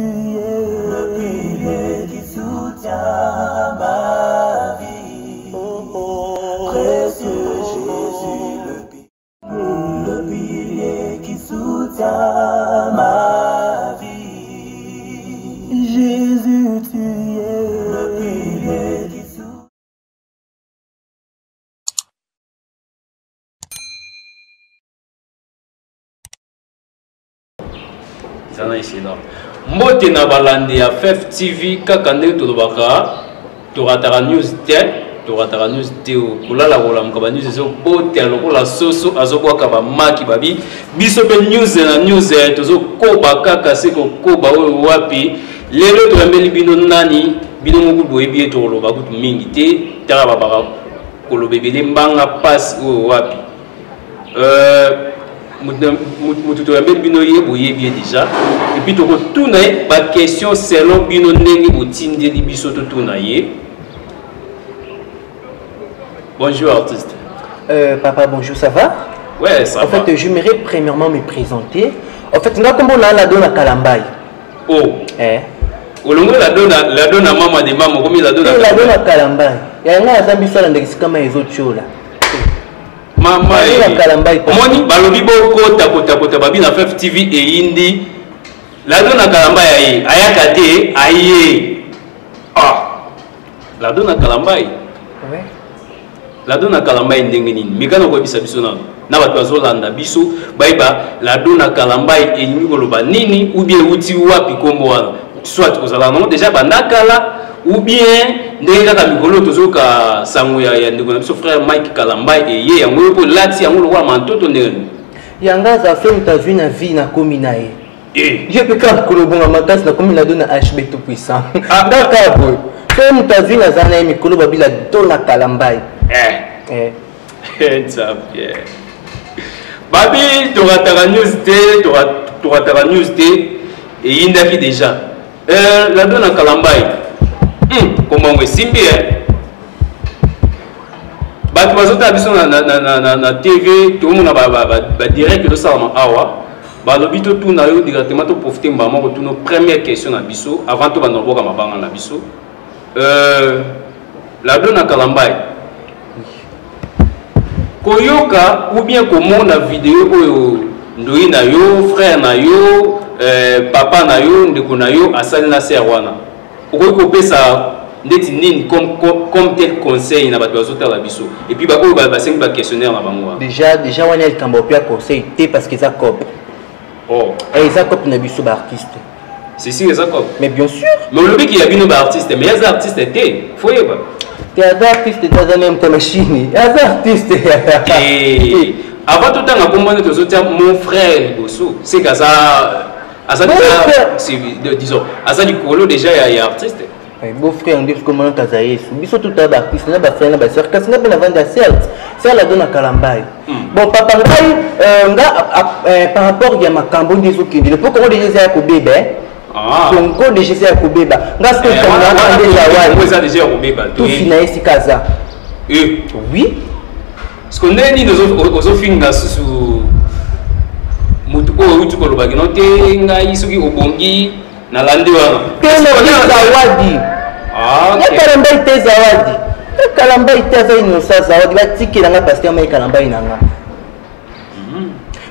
Le pilier qui soutient ma vie. Précieux Jésus, le pilier qui soutient ma vie. Jésus, tu es le pilier qui soutient. Mbote na balandi ya FEF TV kaka nde tolobaka torataka news te kolala kolamuka ba news ezobote lokola soso azobwaka bamaki babi biso pe news na news tozokoba kaka se kokoba oyo wapi lelo toyambeli bino nani bino moko boyebi ete koloba kutu mingi te taka babaka koloba ebele mbanga pasi oyo wapi mutu toyambeli bino ye boyebi déjà et puis tokotuna ye baquestion selon bino ndenge botindeli biso totuna ye. Bonjour artiste. Papa, bonjour, ça va? Ouais, ça va. En fait, j'aimerais premièrement me présenter. En fait, nous avons la donne à Kalambaye. Oh. Olongo la donne à maman de maman, comme la donne à Kalambaye. La donne à Kalambaye. Il y a un zambi sur l'indexicama et autres choses là. Maman, moni balobi boko takota babi na FEF TV et indi la donne à Kalambaye ayakate aye. Ah. La donne à Kalambaye. Ouais. La donne à Kalambaye ndenge nini mikana ko bisa biso na bato azolanda biso baiba la donne à Kalambaye elingi koloba nini ou bien uti wapi kombo wana soit kozala non déjà bandakala ou bien ndenge kaka mikolo tozoka sango ya ndeko na biso frère Mike Kalambaye eye yango po lati yango lokola mantoto ndenge yanga za fait mutavu na vie na komina ye je peux quand kolobonga makasi na komina donne HB tout puissant d'accord boy fait mutavu na zana mikolo babila donne à Kalambaye. Ça bien. Babi, tu auras ta news et il y a déjà. La donne à Kalambaye. Comment on est simbi? Babi, tu vas na TV, tout le monde va direct de ça awa. Balobi to tout na yo directement to profiter mbama ko nos première question na biso avant to ba no boka mabanga na biso. La donne à Kalambaye. Koyoka ou bien comment la vidéo oyo ndoi na yo frère na yo papa na yo ndeko na yo asali na ser wana okoki kopesa ndeti nini comme tel conseil na bato bazotala biso et puis bakoyo basengi ba questionnaire na bango déjà wana likambo pia conseil te parce que ça cop et ça cop na biso ba artiste c'est si ça cop mais bien sûr mais le mec il y a bino ba artiste mais les artistes étaient faut y ba t'es un artiste t'as même ta machine un artiste avant tout temps à comprendre que c'était mon frère Bosso c'est que ça disons à ça du colo déjà il y a artiste beau frère on dit comment t'as zaïs biso tout à artiste na ba frère na ba sœur kasi na bana vendre certes c'est la donne à Kalambaye bon papa ngai par rapport ya makambo ndizo kindi le pour comment déjà ya ko bébé Congo déjà c'est à Kobeba. Parce que on déjà Kobeba. Tout finalement c'est Kaza. Oui. Parce qu'on est ni aux films sous mutuko utuko lobagi note ngai soki obongi na landi wana. Tena zawadi. Ya Kalambaye te zawadi. Kalambaye te zawadi batiki nanga pasteur mai Kalambaye nanga.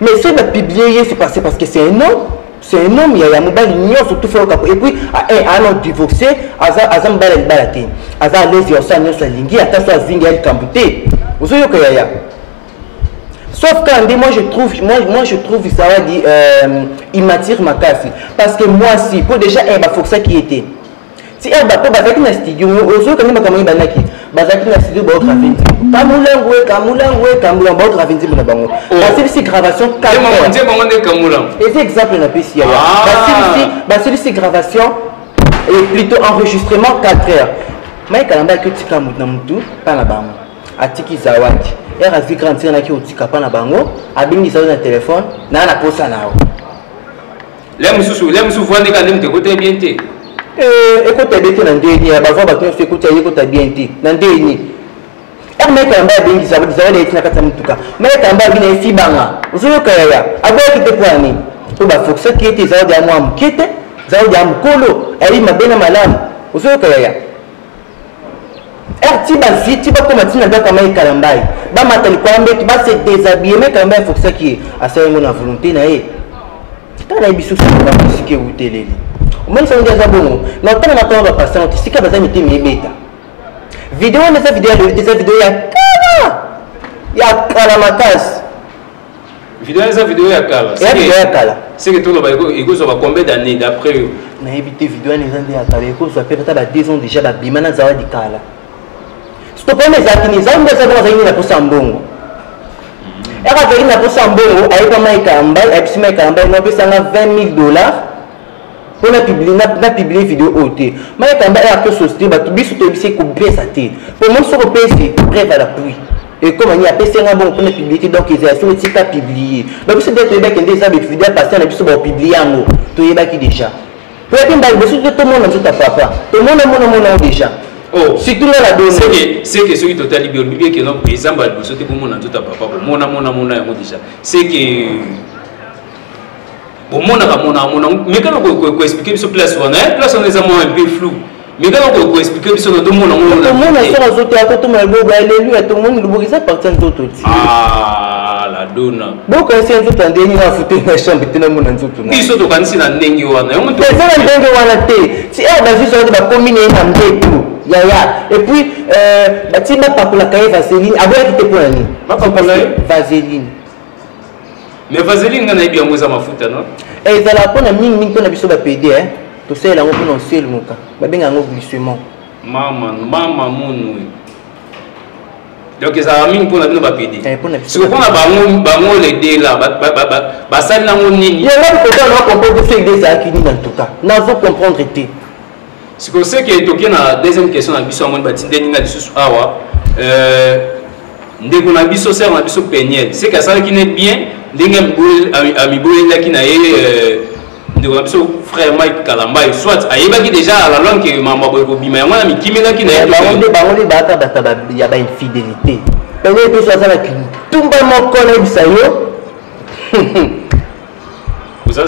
Mais c'est de publier c'est passé parce que c'est un nom. C'est un homme, il y a un mobile surtout fait au cap. Et puis, un homme divorcé, Azam Balel Balate, Azam les Yosan, Yosalingi, Atasso Zinga El Kambuté. Vous savez que y a. Sauf quand moi je trouve ça va dire il m'attire ma casse parce que moi si pour déjà il faut ça qui était. Si elle va pas bazaki na studio, ozo quand même comme banaki, bazaki na studio ba graver. Kamulang ba graver na bango. Parce que c'est gravation 4 heures. Et c'est exemple na PC ya. Parce que c'est gravation et plutôt enregistrement 4 heures. Mais Kalambaye que tika na mutu pa na bango. Atiki zawadi. Era vi grandir na ki otika pa na bango, abingi za na téléphone, na na posa nao. Les mususu vendre quand même de côté bien té. Écoute bien na ndeni ya bavwa bato se écoute bien té. Na ndeni. Mais Kalambaye bingi zawadi etina kata mutuka. Mais Kalambaye bina fi banga. Uzoyo kaya. Abo kite kwani. To ba foksa ki ete zawadi ya mwa mkete. zawadi ya mkolo ayi mabena malamu usoyoka yaya ti bazi ti bakoma ntina ndaka mai kalambai bamata likwambeki base déshabiller mai kalambai fokisaki asayango na volonté na ye tala yebiso sike uteleli omonisa ngi aza bongo na otala matanga bapasante sika baza mitema ebeta video wana eza video ya kala makasi Vidéo eza vidéo ya kala. C'est que tout le ego so ba combien d'années d'après na éviter vidéo wana eza nde ya kala eko so apeta ba 2 ans déjà ba bimana zawadi kala. Stop mais zakini zawadi eza kwa zaini na posa mbongo. Eka veri na posa mbongo aipa maika mbai aipsi maika mbai no pesa nga $20,000 pour na publier vidéo OT. Maika mbai a que société ba biso to bisi ko besa te. Pour mon so ko pesi bref à la pluie. Et comme il y a PC un bon pour la publicité, donc ils ont fait un publié. Donc c'est d'être bien qu'il y a des vidéos passer on a pu se publier en haut. Tout est qui déjà. Pour être bien tout le monde dans tout papa. Tout le monde déjà. Oh, si tout le monde a donné. C'est que celui total libéré que non président va le sauter pour mon dans tout papa. Mon déjà. C'est que pour mon mais quand on expliquer sur place on est place on est un peu flou. Mais quand on explique que tout le monde a sauté à côté de moi, il a tout le monde le parti en tout. Ah, la donna. Donc, c'est un tout en dernier à foutre dans la chambre, tout le monde en tout. Ils sont au cancer en dengue. Si elle a vu ça, elle va combiner un tout. Et puis, tu n'as pas pour la cahier vaseline. Avant, qui te prend vaseline. Mais vaseline, on a bien moins à ma foutre, non? Et ça la prend à mine qu'on a vu sur la PD. Tout ça, il a un ciel, mon cas. Mais bien, un glissement. Maman, mon. Donc, ça a mis pour la PD. Si on a les dés là, ça n'a pas ni. Il y a là pour comprendre que des acquis en tout cas. Nous avons comprendre été. Ce que c'est que la deuxième question, la biso à mon bâtiment, dernier sous awa. Dès qu'on a biso serre, on a biso peignel. C'est que ça qui n'est bien, dès qu'on a mis boule là qui n'a de frère Mike Kalambai soit ayeba qui déjà à la langue que maman boy bima ya mwana mikimela qui na bango bata ya ba infidélité pene pe so ça la tumba moko na bisayo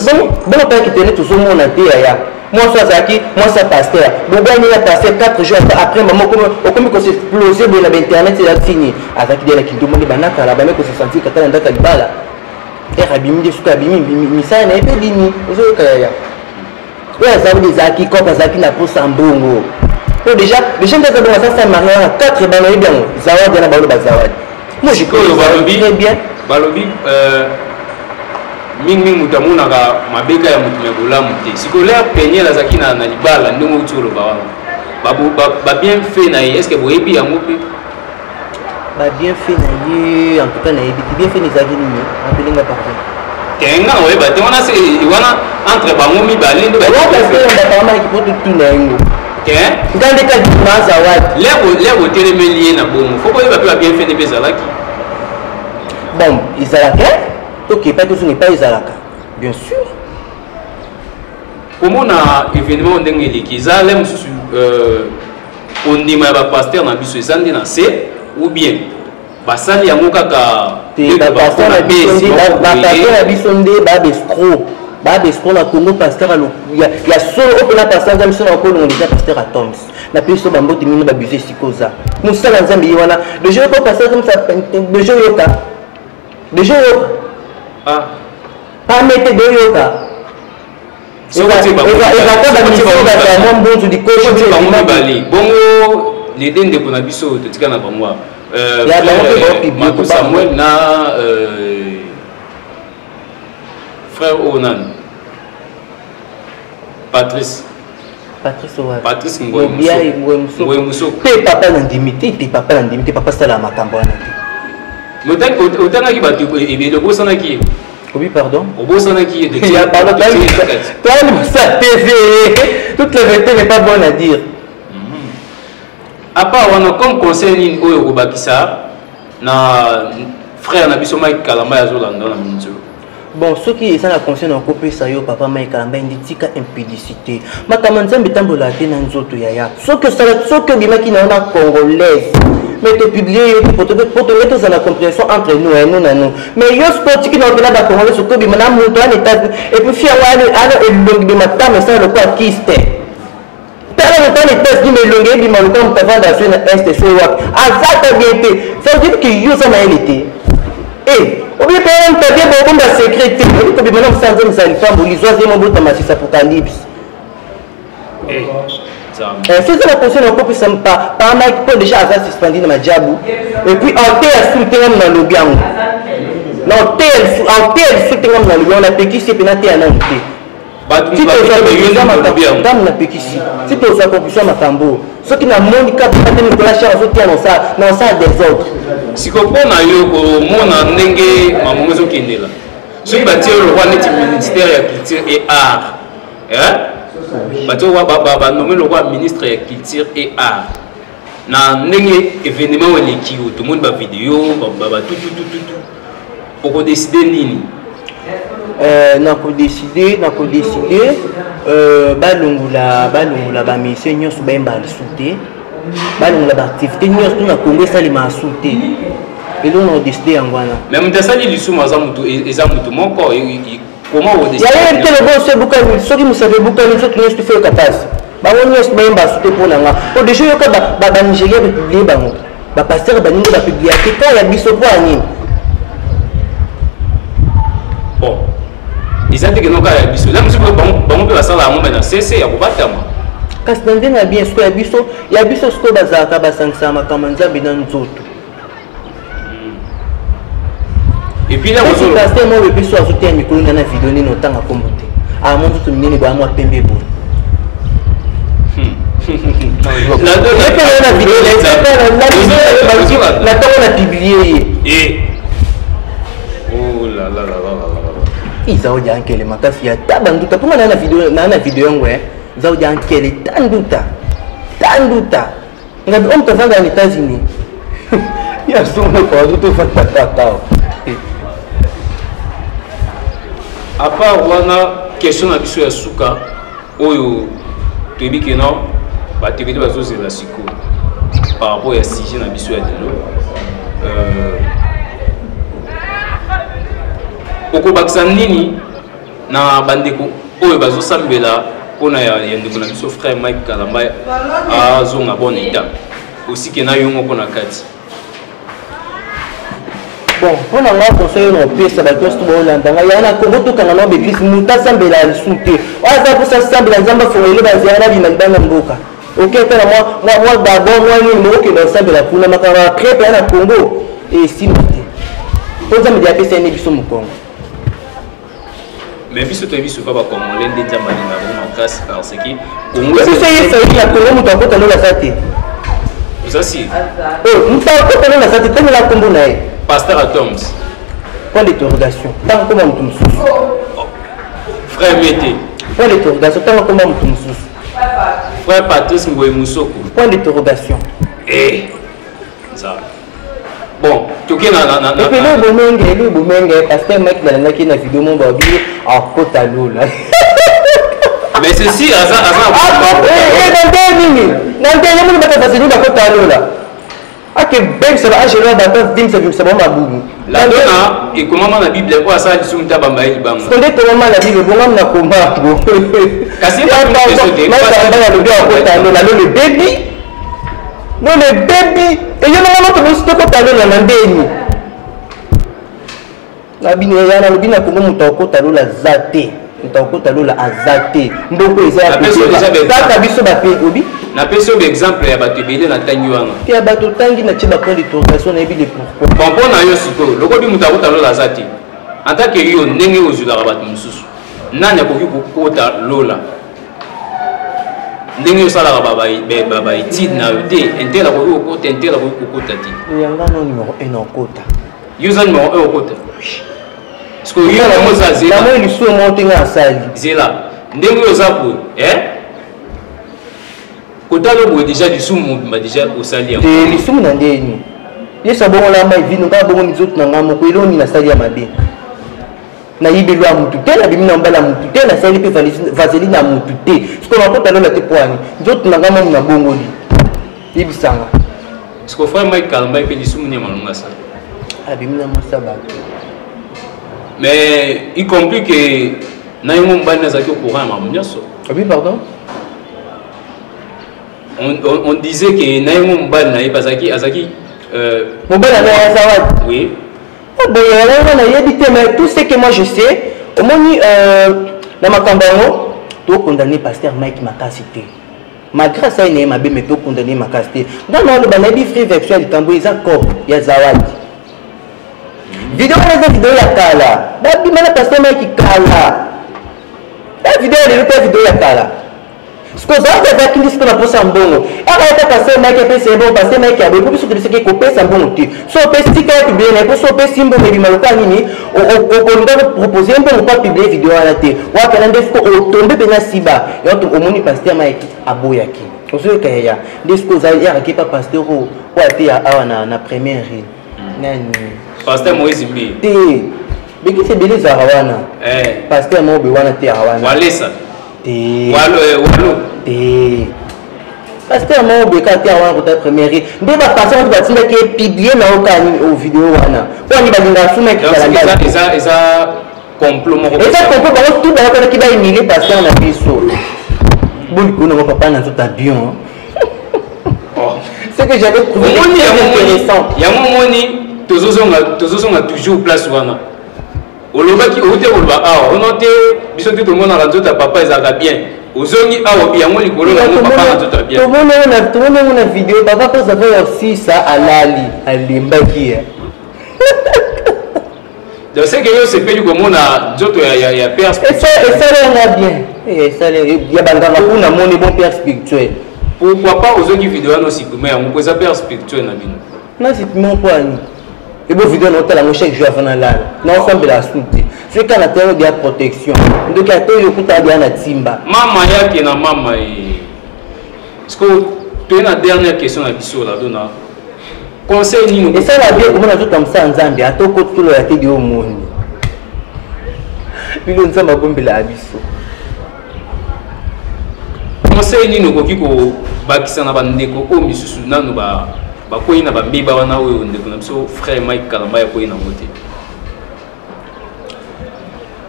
bon pas qui tenait tout son monde à ya moi ça zaki moi ça pasteur boba ni la passer 4 jours après maman comme qu'on s'est explosé de l'internet c'est la fini avec de la qui demande banaka la banaka se sentir katana ndaka libala Rabimi de Soukabimi, Missa n'a pas bimi. Vous avez qu'à oui, ça veut dire Zaki, comme Zaki n'a pas Sambongo. Déjà, les gens qui ont ça marié à 4 balles bien. Zawad, il y a un ballon Zawad. Moi, je connais le très bien. Balobi, Ming Moutamou n'a ma béca à Moutmeboula Mouté. Si vous l'air peigné la Zaki n'a pas la nous autour le baron. Bien fait, est-ce que vous avez bien moupé? Bien fait, en tout cas, bien fait les avis, appelez la partie. Kenga, oui, on a c'est entre Bangomi Balin, on va qui peut tout n'aingo. Dans les cas du Mazawad, l'air au télémélier n'a bon, faut pas bien fait des Bézalaki. Bon, Isalaka, ok, pas que ce n'est pas Isalaka, bien sûr. Comment on a événement d'Engeli qui zalem on dit ma pasteur n'a biso sandi na c'est ou bien basali ya mokaka te pasteur na bisonde ba escroc na Congo pasteur alo ya solo open na pasteur za miso na ko ngo déjà pasteur à Toms na peso bambo te mino ba buse sikoza musala nzambe wana le jeu ko pasteur comme ça le jeu yoka ah pas mettre de yoka bongo les dents de Konabiso te tika na bangwa Samuel na frère Onan Patrice Ngoy Muso papa n'indimité papa sala makambo wana autant ki batu ebelo bosana ki oui, pardon. Au beau son qui est de dire. Ça TV. Toute la vérité n'est pas bonne à dire. À part, on a comme conseil au Bakissa, na frère Nabiso Mike Kalamba Azolanda dans la minute. Bon, ce qui est ça la conseil en copie ça yo papa Mike Kalamba indique impudicité. Ma kamanza mbetambola te na nzoto yaya. Ce que bima qui na congolaise. mais tu publier pour te mettre dans la compréhension entre nous et nous. Mais il y a sport qui n'a pas de ce que maintenant mon plan est et puis fier à et de ma table ça le quoi qui c'était. Tellement de temps les tests mais longué du mal comme avant d'assurer un test sur WhatsApp. À ça tu bien été. Ça veut dire que yo ça m'a été. Eh, on vient pas un papier pour comme la sécurité. On dit que maintenant ça nous ça il faut vous lisez mon bout de massif apocalypse. Eh. C'est la position encore plus sympa. Par exemple, il peut déjà avoir suspendu dans ma diabou. Et puis, en terre, soutien dans le bien. En terre, soutien dans le bien. On a péqué si pénaté à l'entrée. Si tu as besoin de ma péquissi, si tu as besoin de ma tambour, ceux qui n'ont pas de cap, ils peuvent lâcher un soutien dans ça des autres. Si vous avez un nenge, maman, vous qui là. Si vous avez le ministère de la culture et art, nommé le roi ministre de la culture et art. Na ndenge événement qui tout le monde va vidéo, tout. Pour décider nini. Na ko décider, balungula ba mission nyos ba mbali souté. Balungula ba activité nyos tout na Congo ça les ma souté. Et là on a décidé en wana. Même de ça les sous maza mutu ezamutu moko comment on décide. Il y a un téléphone c'est beaucoup ceux qui me savent beaucoup ceux qui nous fait capacité. Ba woni est ba mba souté pour nanga. Au déjà yo ka ba Nigeria ba publier bango. Ba pasteur ba ningo ba publier ka ya biso po ani. Bon. Ils ont dit que nous avons biso. Là, monsieur, bon, peut passer la main maintenant. C'est à vous battre moi. Parce que nous avons bien ce qu'il y a biso ce que bazaka basangsa makamanza binan zoto. Et puis là, vous avez pasteur moi le biso ajouter un micro dans la vidéo ni no tanga kombote. Ah mon tout minene ba moi pembe bo. La vidéo la publier. Et oh là là là là. Izao jankele makasi ya tabanduta pour na vidéo yango izao jankele tanduta ngabi on tavanga aux États-Unis ya somo kwa tout fait tata à part wana question na biso ya suka oyo toyebi ke non batebeli bazozela siko par rapport ya sujet na biso ya lelo okobakisa nini na bandeko oyo bazosambela mpona ya ndeko na biso frère Mike Kalamba azonga bon état aussi ke na yo moko na kati. Bon mpona nga conseil na opesa bakristo baolandanga ya na kongo tokanga na baeglise moto asambela lisu te aza mposa asambela nzambe afongele bazela na bima libanga mboka ok tala mwa d'abord mwa nini mokokende osambela kuna makambo après mpe ya na kongo esima te mpo nzambe de apesa ene biso mokongo. Mais biso to biso ba congolais ndeza malinga vraiment grâce parce que Congo c'est ça ya Congo muto akota lola sate. Ça si. Oh, muto akota lola sate tena la kombo na ye. Pasteur Atoms. Point d'interrogation. Tant comment muto mususu. Frère Mété. Point d'interrogation. Tant comment muto mususu. Frère Patrice Ngoye Musoko. Point d'interrogation. Eh. Ça. Bon, tu es là. Et puis le bomenge, pasteur Mike dans la vidéo mon babi à côté à l'eau là. Mais ceci, ah que ben ça va gérer d'abord dim ça va ma boubou. La donna et comment la Bible quoi ça du sumta bamba ibam. Ce qu'on dit comment la Bible bon na combat. Kasi pas le baby. Non le baby et yo na moto musto ko talo na mandeni. La bini ya na lobina ko muto ko talo la zate. Muto ko talo la azate. Mboko eza ta biso ba pe obi. Na peso exemple ya bato ebele na tangi wana. Ya bato tangi na tiba point d'interrogation na ebi de pourquoi. Bon bon na yo siko loko bi muto ko talo la zate. En tant que yo ndenge ozula ka bato mususu. Nani akoki ko ta lola. Ndenge osalaka baba étude na yo te intele akoki kokota intele akoki kokota te yanga no numéro 1 okota yo za numéro 1 okota parce que yo na moza zela na mo lisu mo te nga asali zela ndenge oza ko kota lo bo déjà lisu mo ba déjà osali yango te lisu na ndeni yesa bongo la mai vino ka bongo mizoto na ngamo ko eloni na sali ya mabe na yibelwa mutu te na bimina mbala mutu te na sali pe vaseline na mutu te ce qu'on appelle la te poani d'autres na ngamo na bongoli yibisanga ce que frère Mike Kalamba et puis Soumounia Malunga ça. Abimina Moussaba. Mais y compris que Naïmon Banazaki au courant à Mamouniaso. Oui, pardon. On disait que Naïmon Banazaki Azaki. Mon bon ami Azawad. Oui. Bon, mais tout ce que moi je sais, au moins dans ma campagne, tout condamné pasteur Mike Makasité. Malgré ça, il y a un mais tout condamné Makasité. Dans le banabi free vexuel, il tambour, il y a corps, il y a Zawad. Vidéo les vidéos ya kala. Babi mana pasteur Mike kala. La vidéo les vidéo ya kala. Ce que ça va qui dit qu'on a posé en bon. Arrête passer Mike et c'est bon passer Mike a beaucoup plus de ce qui copie ça bon tu. So petit quand publier les pour so petit simbo mais maloka nini on doit proposer un peu pas publier vidéo à la télé. Wa kana ndefko o tombe pena siba. Yo to omoni pasteur Mike aboyaki. Ozo kaya. Ndefko za ya ki pas pasteur o ate ya awa na première rille. Nani Pasteur Moïse Mbi. Té. Mais qui c'est belé za hawana. Pasteur mo be wana te hawana. Walesa. Té. Walo. Té. Pasteur mo be ka te hawana pour ta première. Ndé ba passer on va tinga ki publier na okani au vidéo wana. Ko ni ba linga suma ki kala. Eza complot mo. Eza complot ba tout ba ko ki ba humilier pasteur na biso. Bon ko na papa na tout avion. Ce que j'avais trouvé intéressant. Il y a un moment tozozonga toujours place wana olobaki oute oloba awa onote biso te tomona na nzoto ya papa ezalaka bien ozongi awa yango likolo na papa na nzoto ya bien tomona na vidéo papa mpo aza aussi ça alali alembaki ya donc c'est que yo sepeli komona nzoto ya père esalanga bien ya banganga kuna moni bon père spirituel pourquoi pas ozongi vidéo wana osipime yango po eza père spirituel na bino nasipime mpo ani et bon vidéo n'entend la chaque jour avant la non ensemble la soute c'est quand la terre de protection donc à toi yokuta bien na timba mama yake na mama est-ce que tu as une dernière question na biso là dona conseil nini et ça la bien comment tout comme ça nzambe atoko tout la tête de monde bilo nzamba bombela biso conseil nini okoki ko bakisa na bandeko o misusu nanu ba bakoyi na bambiba wana oyo ndeko na biso frère Mike Kalamba ya koyi na moté.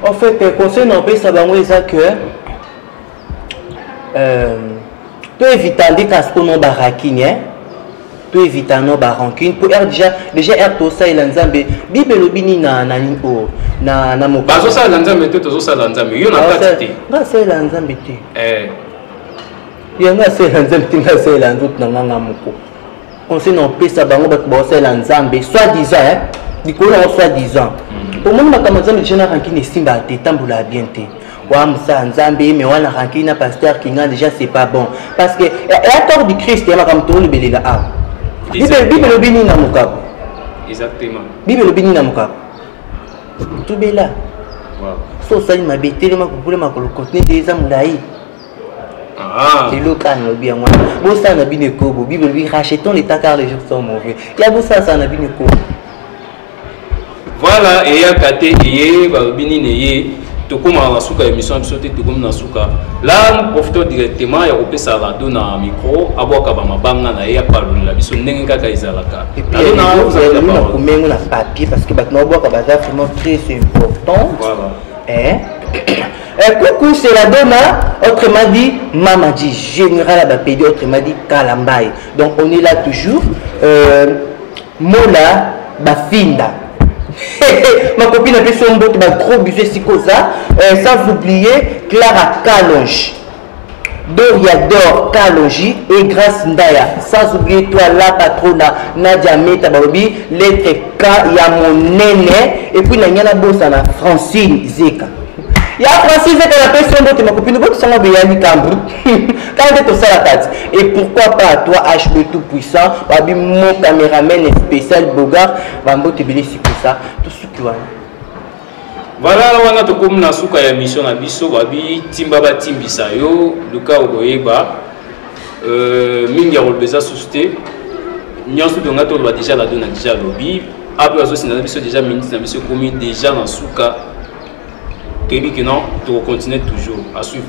En fait conseil n'empêche bango eza que to éviter ndika ce non barakine to éviter non barancune pour déjà to ça il nzambe bible lobini na o na mo bazo ça nzambe te tozo ça nzambe yo na kati te ba ça nzambe te yanga c'est nzambe te nga c'est nzambe na nganga moko conseil n'empêche bango ba c'est nzambe soi-disant soi-disant au monde makambo nzambe déjà rankine simba te tambola bien te wa musa nzambe mais wana rankine pasteur kinga déjà c'est pas bon parce que la tort du Christ ya makambo to lebelela a bible lobini na mokabo exactement bible lobini na mokabo tout bela so sali mabetele makukule makolo continue déjà mulai c'est le cas de bien moi bon ça n'a bien kobo bible lui rachetons les car les jours sont mauvais il y a beau ça n'a bien kobo voilà et ya kate et ba bini neye to koma na suka émission bisote to koma na suka là nous profitons directement ya kopesa la dona micro aboka ba mabanga na ya palula biso ndenge kaka izalaka na dona vous avez na komengo na papier parce que batna aboka ba vraiment très important voilà coucou, c'est la donna, autrement dit, Mamadi, général Abapédi, autrement dit, Kalambaye. Donc, on est là toujours. Mola Bafinda. Ma copine a fait son bout, ma gros budget, si ça. Sans oublier Clara Kalonge. Doriador Kalonji et Grâce Ndaya. Sans oublier toi, la patrona Nadia Meta Barobi, lettre K, Yamonene. Et puis, il y a la bosse à la Francine Zeka. Il y a Francis qui a fait son botte, ma copine, beaucoup sont bien Cambou. Quand tu es au Salatat. Et pourquoi pas toi, HB tout puissant, Babi mon caméraman spécial Bogart, Bambo te belé si pour ça, tout ce qui va. Voilà, on a tout comme na suka ya mission na biso, Babi Timba Timbisa yo, Luka Ogoyeba, Minga Rolbeza Susté, Nyansu de Ngato va déjà la donner déjà lobby, après aussi na biso déjà ministre na biso commis déjà na suka. Que non, tu continues toujours à suivre.